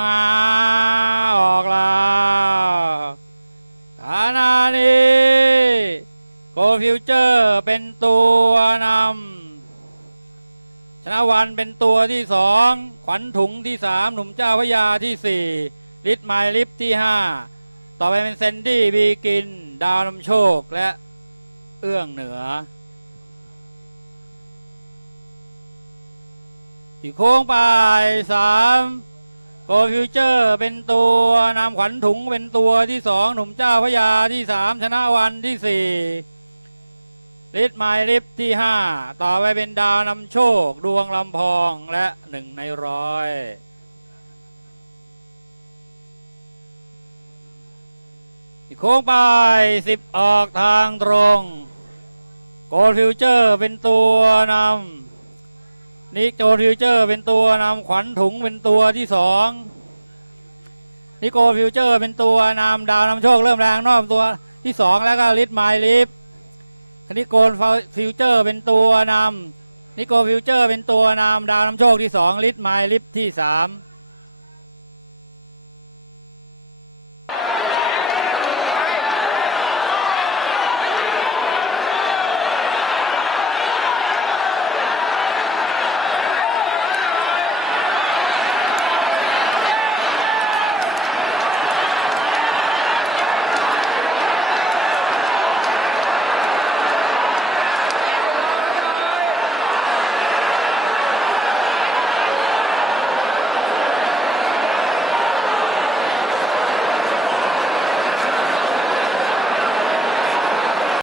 มาออกล้วขณะนี้โกฟิวเจอร์เป็นตัวนำชนะวันเป็นตัวที่สองขวัญถุงที่สามหนุ่มเจ้าพยาที่สี่ลิทไมลิฟที่ห้าต่อไปเป็นเซนดี้บีกิน ดาวนำโชคและเอื้องเหนือที่โค้งไปสาม โกฟิวเจอร์เป็นตัวนำขวัญถุงเป็นตัวที่สองหนุ่มเจ้าพยาที่สามชนะวันที่สี่ลิทไมลิฟที่ห้าต่อไปเป็นดาวนำโชค ดวงลำพองและหนึ่งในร้อยโค้งไปสิบออกทางตรง โกลฟิวเจอร์เป็นตัวนำ นิโกฟิวเจอร์เป็นตัวนำขวัญถุงเป็นตัวที่สองนิโกฟิวเจอร์เป็นตัวนำดาวนำโชคเริ่มแรงนอกตัวที่สองแล้วก็ลิทไมลิฟนิโกฟิวเจอร์เป็นตัวนำนิโกฟิวเจอร์เป็นตัวนำดาวนำโชคที่สองลิทไมลิฟที่สาม